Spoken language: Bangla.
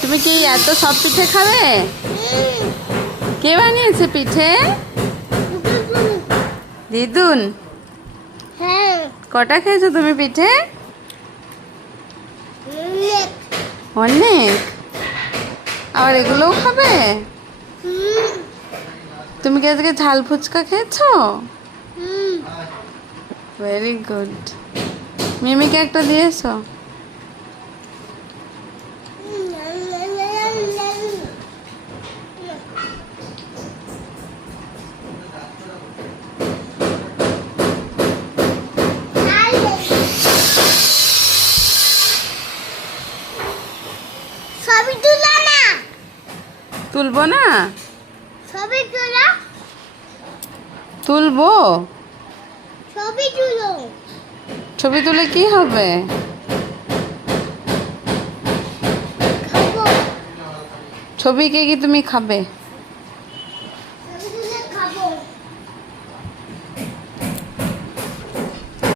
তুমি কি এত সব পিঠে খাবে? কে বানিয়েছে পিঠে? দিদুন। হ্যাঁ। কটা খেয়েছো তুমি পিঠে? অনেক। আবার এগুলোও খাবে? তুমি কি আজকে ঝাল ফুচকা খেয়েছো? Very good. মিমিকে একটা দিয়েছো? ছবি তুলা না, তুলবো না? ছবি তুলা, তুলবো। ছবি তুলো। ছবি তুলে কি হবে? খাবো, ছবিকে কি তুমি খাবে? ছবি তুলে খাবো।